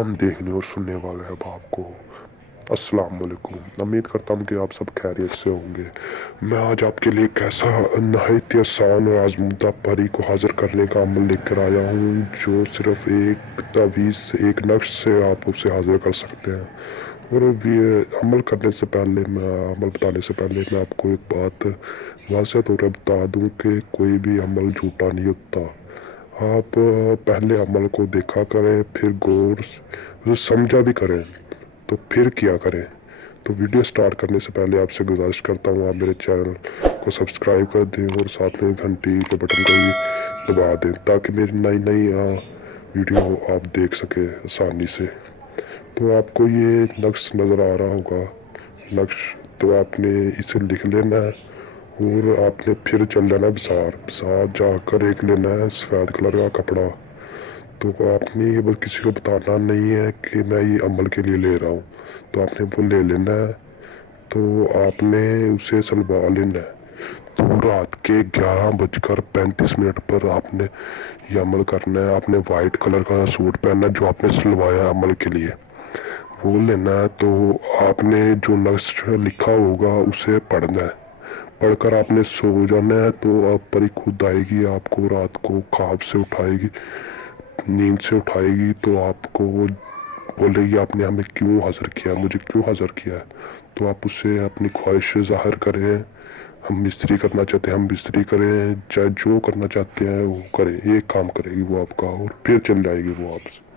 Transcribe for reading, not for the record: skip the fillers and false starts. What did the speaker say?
तमाम देखने और सुनने वाले अहबाब को अस्सलाम वालेकुम। उम्मीद करता हूँ कि आप सब खैरियत से होंगे। मैं आज आपके लिए एक ऐसा नहायत आसान और आजमूदा परी को हाजिर करने का अमल लेकर आया हूँ जो सिर्फ एक तावीज़ से, एक नक्श से आप उसे हाजिर कर सकते हैं। और अभी अमल करने से पहले, अमल बताने से पहले मैं आपको एक बात वाज़ह तौर पर बता दूँ कि कोई भी अमल झूठा नहीं होता। आप पहले अमल को देखा करें, फिर गौर से समझा भी करें, तो फिर क्या करें। तो वीडियो स्टार्ट करने से पहले आपसे गुजारिश करता हूँ आप मेरे चैनल को सब्सक्राइब कर दें और साथ में घंटी के बटन को भी दबा दें ताकि मेरी नई नई वीडियो आप देख सके आसानी से। तो आपको ये नक्श नज़र आ रहा होगा, नक्श, तो आपने इसे लिख लेना है और आपने फिर चल जाना बाजार जाकर एक लेना है सफ़ेद कलर का कपड़ा। तो आपने ये बस किसी को बताना नहीं है कि मैं ये अमल के लिए ले रहा हूँ, तो आपने वो ले लेना है। तो आपने उसे सलवा लेना है। तो रात के 11:35 पर आपने ये अमल करना है। आपने वाइट कलर का सूट पहनना है जो आपने सिलवाया अमल के लिए, वो लेना है। तो आपने जो नक्श लिखा होगा उसे पढ़ना है। पढ़कर आपने सो जाना है। तो आप परी खुद आएगी, आपको रात को ख्वाब से उठाएगी, नींद से उठाएगी, तो आपको बोलेगी आपने हमें क्यों हाजिर किया, मुझे क्यों हाजिर किया है। तो आप उससे अपनी ख्वाहिश ज़ाहिर करें। हम मिस्त्री करना चाहते हैं, हम मिस्त्री करें, चाहे जो करना चाहते हैं वो करें। एक काम करेगी वो आपका और फिर चल जाएगी वो आपसे।